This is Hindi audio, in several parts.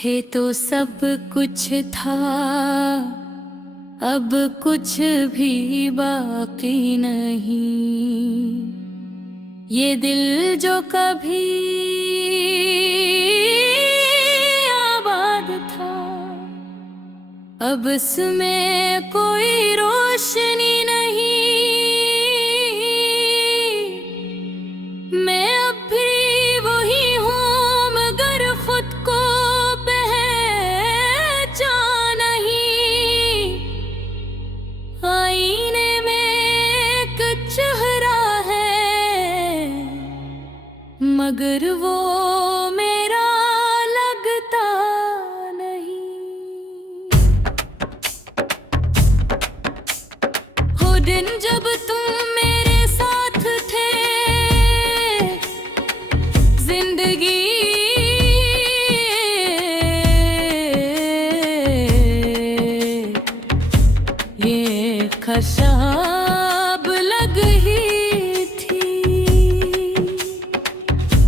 थे तो सब कुछ था, अब कुछ भी बाकी नहीं। ये दिल जो कभी आबाद था, अब इसमें कोई रोशनी नहीं। मैं अब भी वही हूँ मगर खुद को पहचान नहीं। आईने में एक चेहरा है मगर वो मेरा लगता नहीं। वो दिन जब तुम मेरे साथ थे, जिंदगी ये खशाब लग ही थी।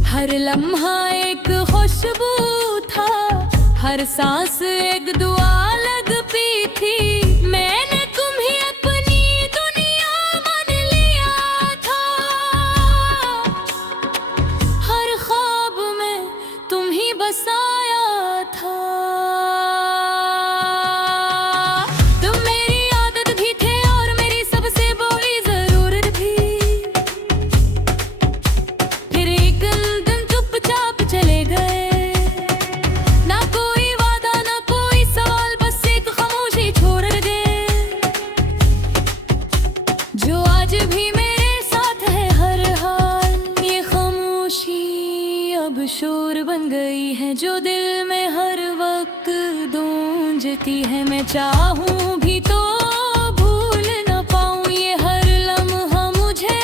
हर लम्हा एक खुशबू था, हर सांस एक दुआ लग पी थी। मैंने तुम्हें अपनी दुनिया मान लिया था, हर ख्वाब में तुम ही बसाया था। तुम मेरी आदत भी थे और मेरी सबसे बड़ी जरूरत भी। फिर एक दिन चुपचाप चले गए, ना कोई वादा ना कोई सवाल, बस एक खामोशी छोड़ गए। जो आज भी मेरे साथ है हर हाल, ये खामोशी अब शोर बन गई है जो दिल में हर वक्त गूंजती है। मैं चाहूं भी तो भूल न पाऊं, ये हर लम्हा मुझे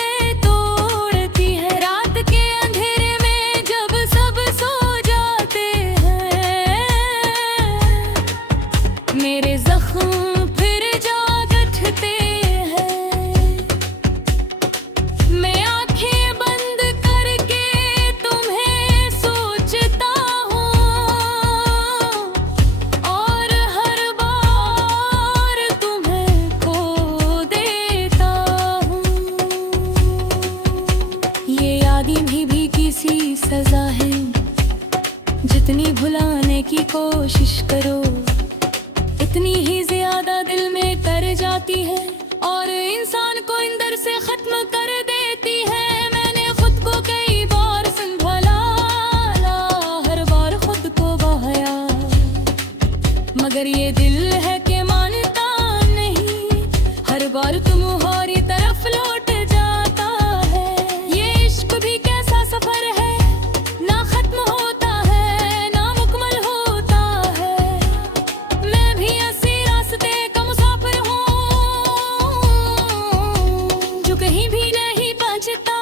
तोड़ती है। रात के अंधेरे में जब सब सो जाते हैं, मेरे जख्म फिर जाग उठते हैं। मैं आंखें बंद करके तुम्हें सोचता हूँ और हर बार तुम्हें खो देता हूँ। ये यादें भी किसी सजा है, जितनी भुलाने की कोशिश करो इतनी ही ज्यादा दिल में कर जाती है और इंसान को अंदर से खत्म कर देती है। मैंने खुद को कई बार संभाला, हर बार खुद को बहाया, मगर ये दिल है कि मानता नहीं। हर बार तुम्हारी तरफ लौट जाता है। ये इश्क भी कैसा सफर है, ना खत्म होता है ना मुकम्मल होता है। मैं भी ऐसे रास्ते का मुसाफिर हूँ जो कहीं भी नहीं पहुँचता।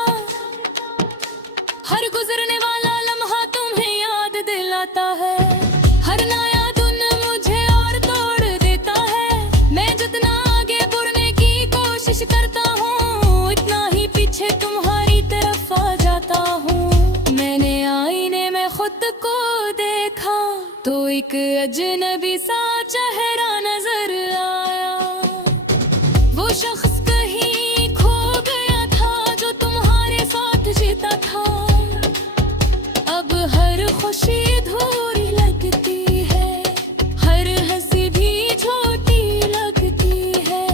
हर गुजरने वाला लम्हा तुम्हें याद दिलाता है, हर नया दिन मुझे और तोड़ देता है। मैं जितना आगे बढ़ने की कोशिश करता हूँ, इतना ही पीछे तुम्हारी तरफ आ जाता हूँ। मैंने आईने में खुद को देखा तो एक अजनबी सा चेहरा नजर आया। वो शख्स कहीं खो गया था जो तुम्हारे साथ जीता था। अब हर खुशी अधूरी लगती है, हर हंसी भी छोटी लगती है।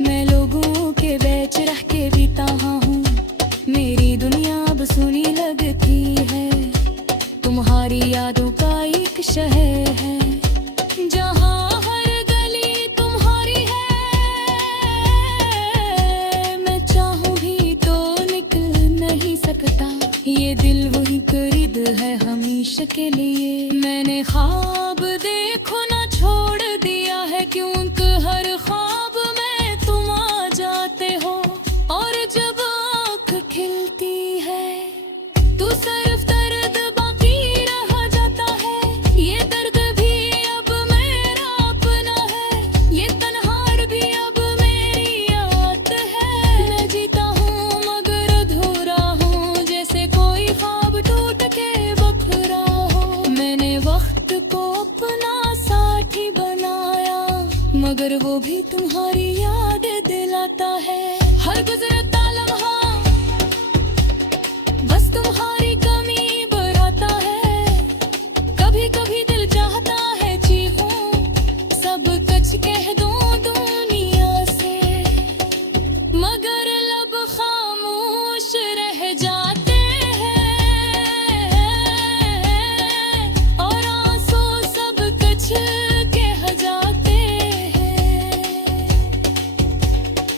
मैं लोगों के बीच रह के भी तन्हा हूँ, मेरी दुनिया अब सुनी लगती है। तुम्हारी यादों का एक शहर है जहाँ हर गली तुम्हारी है। मैं चाहूँ भी तो निकल नहीं सकता, ये दिल वही करीब है हमेशा के लिए। मैंने ख्वाब देखो ना छोड़ दिया है, क्योंकि हर ख्वाब में तुम आ जाते हो। और जब आँख खिलती है तो सिर्फ दर्द बाकी रह जाता है। ये दर्द भी अब मेरा अपना है, ये तन्हार भी अब मेरी याद है। मैं जीता हूँ मगर अधूरा हूँ, जैसे कोई ख्वाब टूट के बखरा हो। मैंने कोई याद दिलाता है। हर गुजरता लम्हा बस तुम्हारी कमी बराता है। कभी कभी दिल चाहता है चीखूं, सब कुछ कह दूं दुनिया से, मगर लब खामोश रह जाते हैं और आंसू सब कुछ कह जाते हैं।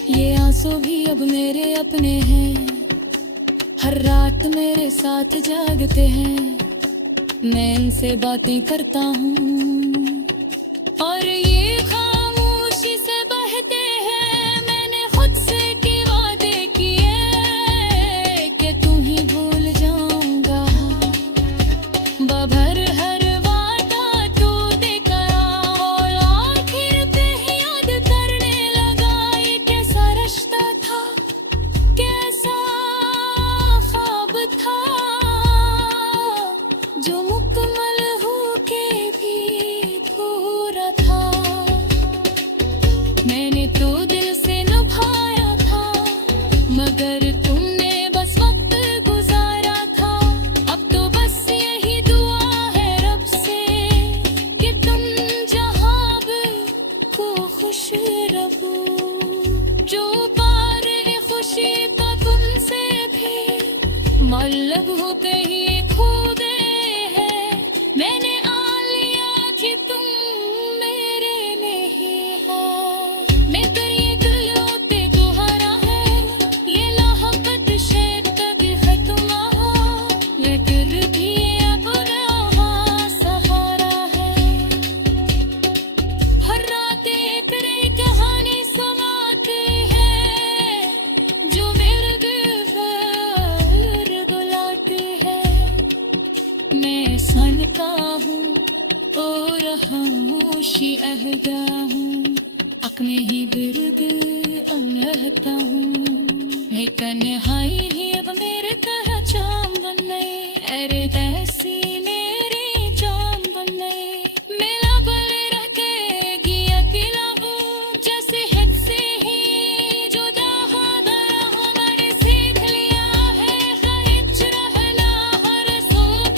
ये आंसू भी अब मेरे अपने हैं, हर रात मेरे साथ जागते हैं। मैं इनसे बातें करता हूँ और ये खामोशी से बहते हैं। मैंने खुद से की वादे किए कि तू ही भूल जाऊंगा, बभर हर वादा तूने करा और आखिर पे ही याद करने लगा। ये कैसा रिश्ता था, कैसा ख्वाब था, जो मुकम्मल होके भी अधूरा था। मैंने तो दिल से निभाया था, मगर तुमने बस वक्त गुजारा था। अब तो बस यही दुआ है रब से कि तुम जहाँ भी हो खुश रहो। जो पार है खुशी का तुमसे भी मतलब हो कहीं खो गए हैं। मैंने आ लिया कि तुम मेरे नहीं हो। मैं कर ये दिल होते तो हरा है, ये लाहकत शायद कभी खत्म हो, लेकिन भी अपना सहारा है। हर रात एक नई कहानी सुनाती है, जो मेरे दिल पर बुलाती है। मैं सनका हूँ और खामोशी अहदा हूँ, अक में ही बिरद रहता हूँ। है तन्हाई ही अब मेरे पहचान बन गई, अरे तैसी मेरी जान बन गई। मेरा बल रह के अकेला हूँ, जैसे हद से ही जुदा हो गया हूँ। मैंने सीख लिया है खर्च रहना हर सूख,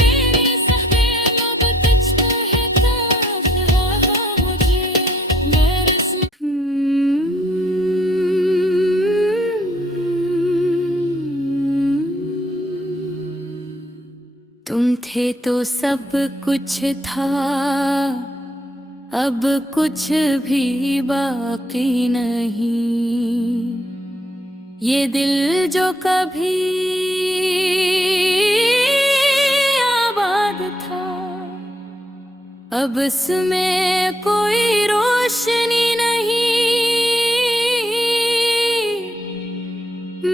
मेरी सख्ते अब तुझ है ताज़ रहा मुझे मेरे तुम थे तो सब कुछ था, अब कुछ भी बाकी नहीं। ये दिल जो कभी आबाद था, अब इसमें कोई रोशनी नहीं।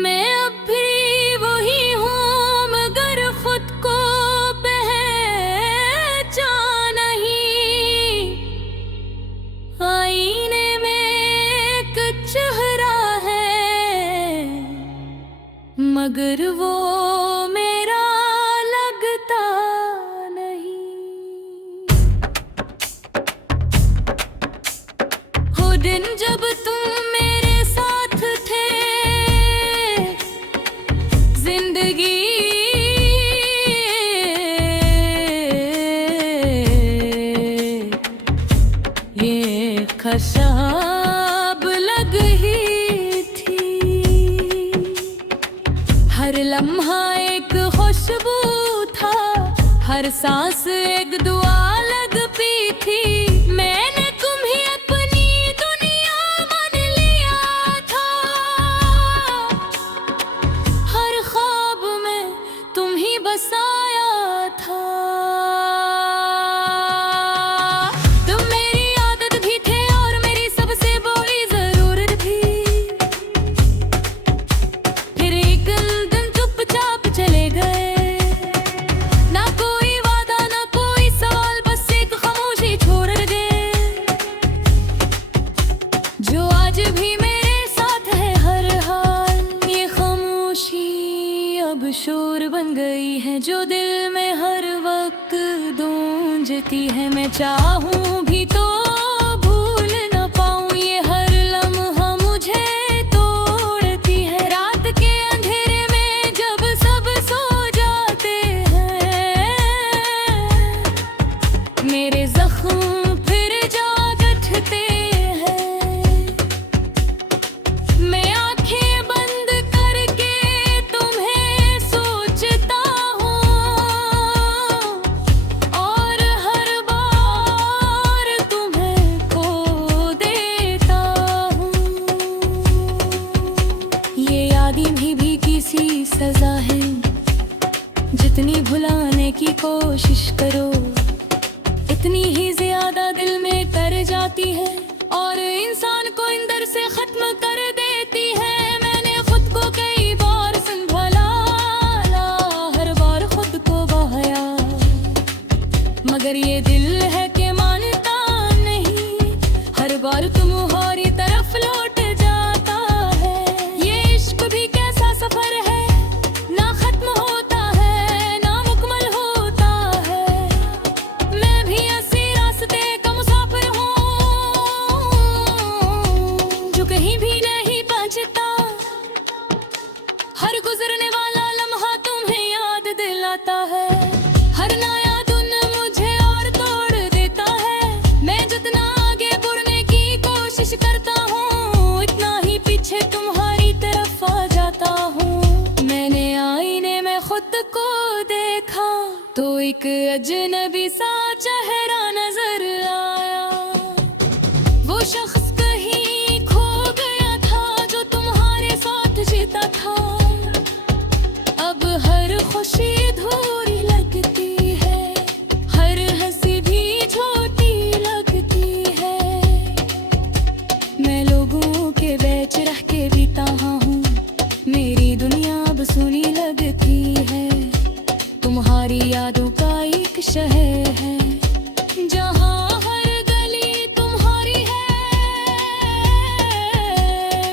मैं अब भी वही हूँ, मगर खुद को पहचान नहीं। आईने में एक चेहरा है, मगर वो मेरा लगता नहीं। वो दिन जब तुम मेरे साथ थे, जिंदगी ये खशाब लग ही थी। हर लम्हा एक खुशबू था, हर सांस एक दुआ लग पी थी। मैंने तुम्हें अपनी दुनिया मान लिया था, हर ख्वाब में तुम ही बसाया था। तुम मेरी आदत भी थे और मेरी सबसे बड़ी जरूरत थी। फिर एक दिन चुपचाप चले गए, ना कोई वादा ना कोई सवाल, बस एक खामोशी छोड़ गए। जो आज भी मेरे साथ है हर हाल, ये खामोशी अब शोर बन गई है, जो दिल में हर वक्त गूंजती है। मैं चाहूं भी तो भूल न पाऊं सजा है, जितनी भुलाने की कोशिश करो इतनी ही ज्यादा दिल में कर जाती है और इंसान को अंदर से खत्म कर देती है। मैंने खुद को कई बार संभाला, हर बार खुद को बहाया, मगर ये दिल है कि मानता नहीं, हर बार तुम्हारी तरफ लौट जाता है। ये इश्क भी कैसा सफर है, ना खत्म होता है ना मुकम्मल होता है। मैं भी ऐसे रास्ते का मुसाफिर हूँ जो कहीं भी नहीं पहुँचता। हर गुजरने वाला लम्हा तुम्हें याद दिलाता है, हर नया दिन मुझे और तोड़ देता है। मैं जितना आगे बढ़ने की कोशिश करता हूँ इतना ही पीछे तुम्हारी तरफ आ जाता हूँ। मैंने आईने में खुद को देखा तो एक अजनबी सा चेहरा नजर आया। वो शख्स कहीं खो गया था जो तुम्हारे साथ जीता था। अब हर खुशी अधूरी लगती है, हर हंसी भी छोटी लगती है। मैं लोगों के बीच रह के बीता हूँ, मेरी दुनिया अब सुनी लगती है। तुम्हारी यादों का एक शहर है जहाँ हर गली तुम्हारी है।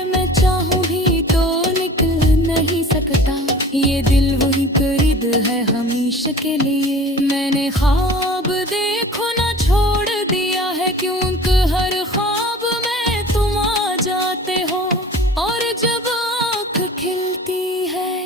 मैं चाहूँ भी तो निकल नहीं सकता, ये दिल वही करीब है हमेशा के लिए। मैंने ख्वाब देखो ना छोड़ दिया है, क्योंकि हर ख्वाब में तुम आ जाते हो। और जब आँख खिलती है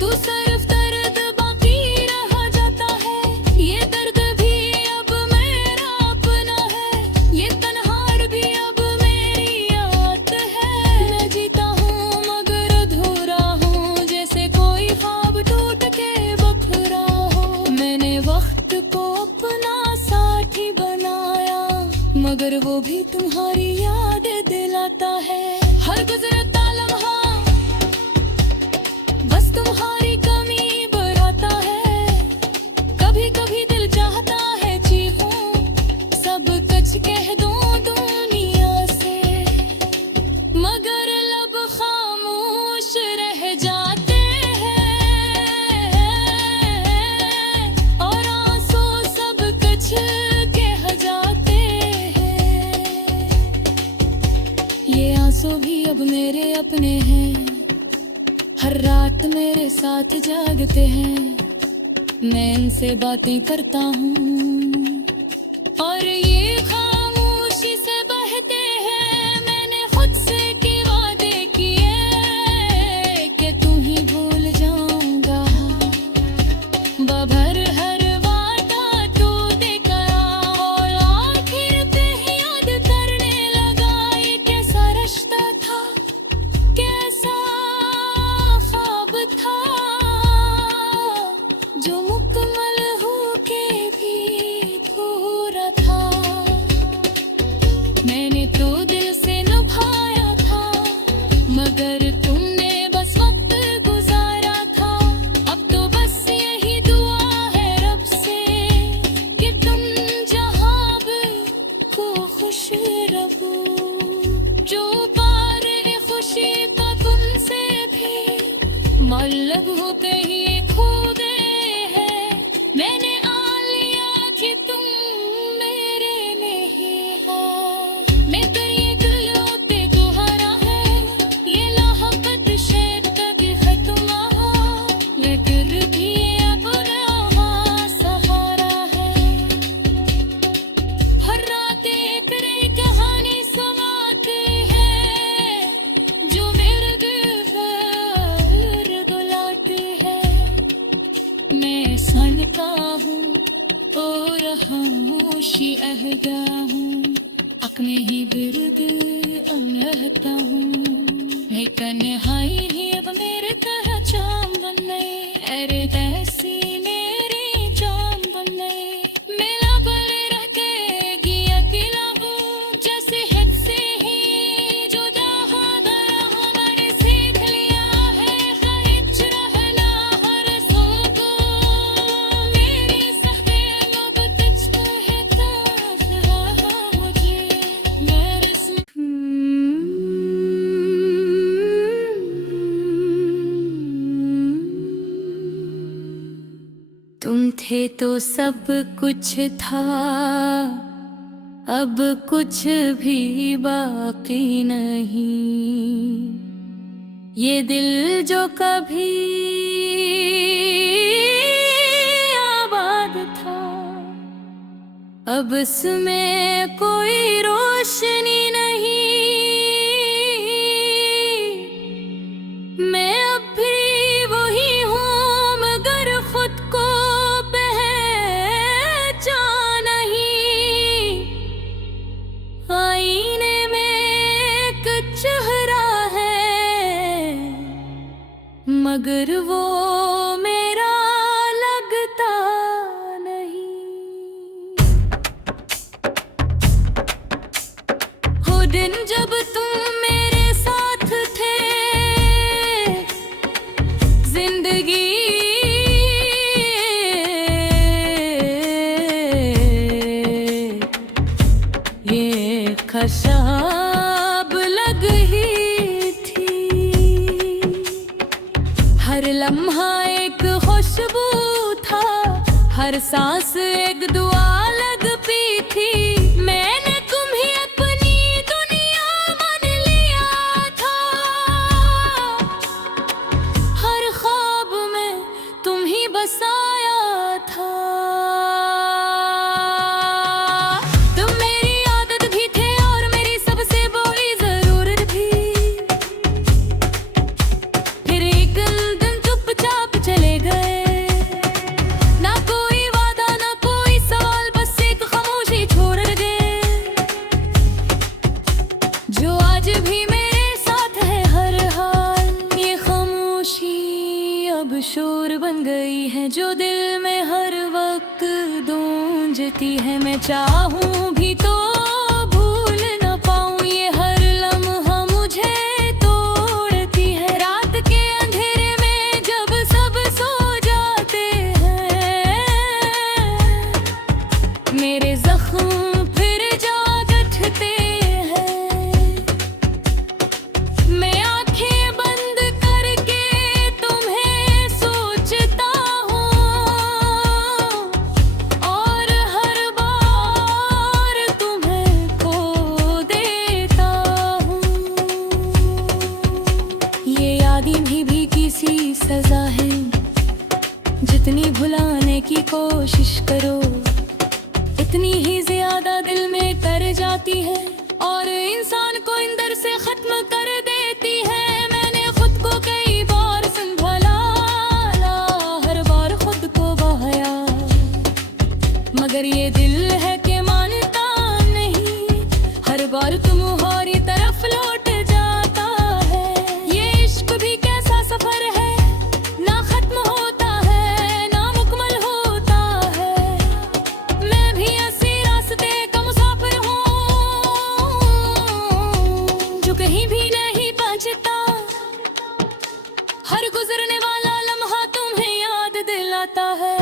तो सिर्फ दर्द बाकी रह जाता है। ये दर्द भी अब मेरा अपना है, ये तन्हाई भी अब मेरी याद है। मैं जीता हूँ मगर अधूरा हूँ, जैसे कोई ख्वाब टूट के बखरा हो। मैंने वक्त को अपना साथी बनाया, मगर वो भी तुम्हारी याद दिलाता है। हर गुजरता लम्हा बस तुम्हारी कमी बढ़ाता है। कभी कभी दिल चाहता है चीखूं, सब कुछ कह दूं दुनिया से, मगर लब खामोश रह जाते हैं और आंसू सब कुछ कह जाते हैं। ये आंसू भी अब मेरे अपने हैं, हर रात मेरे साथ जागते हैं। मैं इनसे बातें करता हूँ और ये खामोशी से बहते हैं। मैंने खुद से की वादे किए कि तू ही भूल जाऊंगा, बभर हर वादा टूटे करा और आखिर पे ही याद करने लगा। ये कैसा रिश्ता था, कैसा ख्वाब था, जो मुकम्मल होके भी पूरा था। मैंने तो दिल से निभाया था, मगर तुमने बस वक्त गुजारा था। अब तो बस यही दुआ है रब से कि तुम जहाँ भी हो खुश रहो। जो पार है खुशी का तुमसे भी मतलब हो कहीं खो गए हैं। मैंने आ लिया कि तुम मेरे नहीं हो, मैं कर ये दिल होते को हरा है। ये लाहकत शायद कभी खत्म हो, मगर भी अपना सहारा है। हर रात एक नई कहानी सुनाते हैं, जो मेरे दिल पर बुलाती है। मैं सनका हूँ और खामोशी अहदा हूँ, अपने ही बिरद अनहता हूँ। मैं तन्हाई ही अब मेरे तरह जाम बन गई, अरे ऐसी मेरी जान बन गई। मेला पर रह के गया अकेला हूँ, जैसे हद से ही जुदा हो गया हूँ। मैंने सीख लिया है खरीद रह थे तो सब कुछ था, अब कुछ भी बाकी नहीं। ये दिल जो कभी आबाद था, अब इसमें कोई रोशनी नहीं। मैं अब भी वही हूँ मगर खुद को पहचान नहीं। आईने में एक चेहरा है मगर वो मेरा लगता नहीं। वो दिन जब तुम मेरे साथ थे, जिंदगी ये खशाब लग ही थी। हर लम्हा एक खुशबू था, हर सांस एक दुआ लगती थी। मैंने तुम्हें अपनी दुनिया मान लिया था, हर ख्वाब में तुम ही बसाया था। तुम मेरी आदत भी थे और मेरी सबसे बड़ी जरूरत भी। फिर एक दिन चुपचाप चले गए, ना कोई वादा ना कोई सवाल, बस एक खामोशी छोड़ गए। जो आज भी मेरे साथ है हर हाल, ये खामोशी अब शोर बन गई है जो दिल में हर वक्त गूंजती है। मैं चाहूं भी तो भूल न पाऊं, ये हर लम्हा मुझे तोड़ती है। रात के अंधेरे में जब सब सो जाते हैं, मेरे जख्म फिर जाग उठते हैं। मैं आंखें बंद करके तुम्हें सोचता हूँ और हर बार तुम्हें खो देता हूँ। ये यादें भी किसी सजा है, जितनी भुलाने की कोशिश करो इतनी ही ज्यादा दिल में कर जाती है और इंसान को अंदर से खत्म कर देती है। मैंने खुद को कई बार संभाला, हर बार खुद को बहाया, मगर ये दिल है कि मानता नहीं। हर बार तुम्हारी तरफ लौट जाता है। ये इश्क भी कैसा सफर है, ना खत्म होता है ना मुकम्मल होता है। मैं भी ऐसे रास्ते का मुसाफिर हूँ जो कहीं भी नहीं पहुँचता। हर गुजरने वाला लम्हा तुम्हें याद दिलाता है,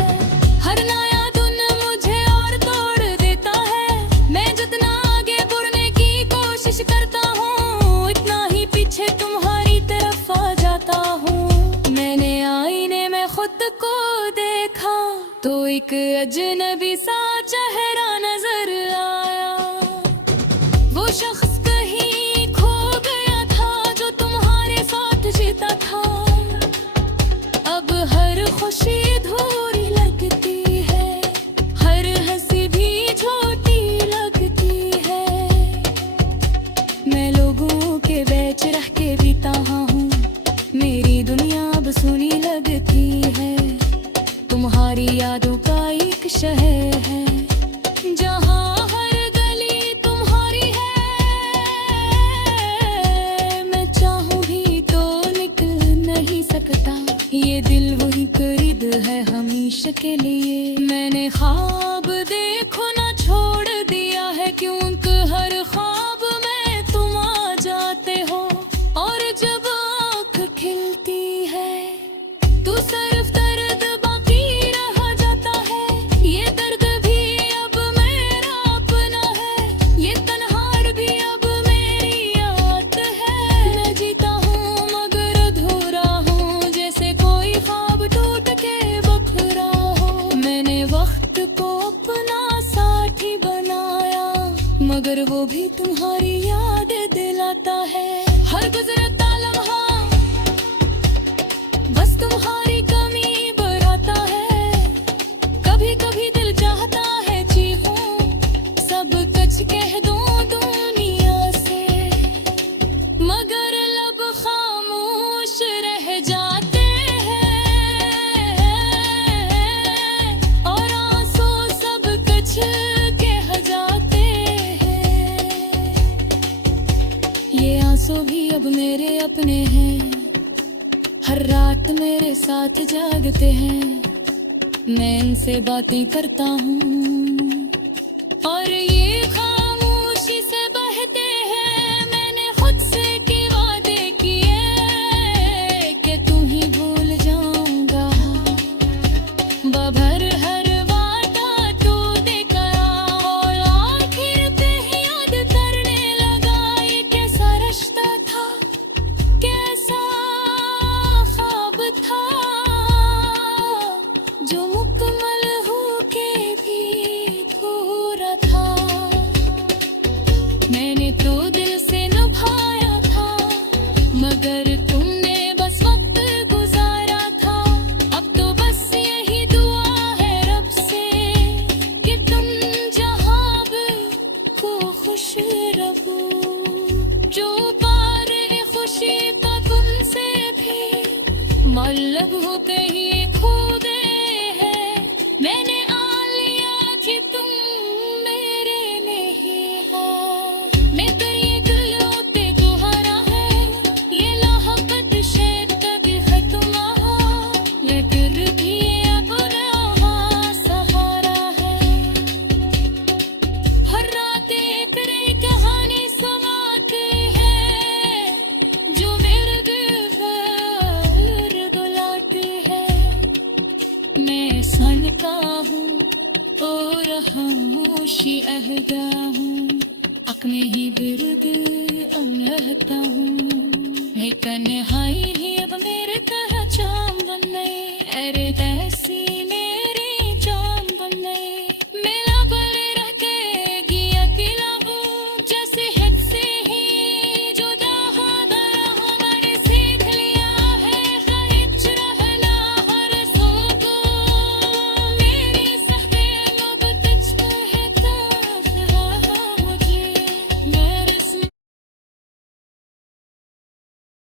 हर नया दिन मुझे और तोड़ देता है। मैं जितना आगे बढ़ने की कोशिश करता हूँ, इतना ही पीछे तुम्हारी तरफ आ जाता हूँ। मैंने आईने में खुद को देखा तो एक अजनबी सा चेहरा नजर आया। वो शख्स कहीं खो गया था जो तुम्हारे साथ जीता था। अब हर खुशी अधूरी लगती है, हर हंसी भी छोटी लगती है। मैं लोगों के बीच रह के भी तन्हा हूँ, मेरी दुनिया अब सुनी लगती है। तुम्हारी यादों का एक शहर है जहाँ हर गली तुम्हारी है। मैं चाहूँ भी तो निकल नहीं सकता, ये दिल वही करीब है हमेशा के लिए। मैंने ख्वाब देखो ना छोड़ दिया है, क्योंकि हर ख्वाब में तुम आ जाते हो। और जब आँख खिलती है तो सिर्फ दर्द बाकी रह जाता है। ये दर्द भी अब मेरा अपना है, ये तन्हाई भी अब मेरी याद है। मैं जीता हूँ मगर अधूरा हूँ, जैसे कोई ख्वाब टूट के बखरा हो। मैंने रहता है। हर गुजरता लम्हा बस तुम्हारी कमी बढ़ाता है। कभी कभी दिल चाहता है चीखूं, सब कुछ कह दूं दुनिया से, मगर लब खामोश रह जाते हैं और आंसू सब कुछ कह जाते हैं। ये आंसू भी अब मेरे अपने हैं, हर रात मेरे साथ जागते हैं। मैं इनसे बातें करता हूँ और ये खामोशी से बहते हैं। मैंने खुद से के वादे किए कि तू ही भूल जाऊंगा, बभर हर वादा तू देखा और आखिर पे ही याद करने लगा। ये कैसा रिश्ता था, कैसा ख्वाब था, जो मुकम्मल होके भी अधूरा था। मैंने तो दिल से निभाया था, मगर तुमने बस वक्त गुजारा था। अब तो बस यही दुआ है रब से कि तुम जहाँ भी को खुश रहो। जो पार है खुशी का तुमसे भी मतलब हो कहीं खो गए हैं। मैंने आ लिया कि तुम मेरे नहीं हो। मैं तेरी गलोते को हरा है, ये लाहकत शायद कभी खत्म हो, मगर भी अब रहा सहारा है। हर रात एक नई कहानी सुनाते हैं, जो मेरे दिल पर बुलाते हैं। मैं सन का हूँ और खामोशी अहदा हूँ, अक में ही बिरद अनहता हूँ। है तन्हाई ही अब मेरे पहचान बन गई, अरे तहसीने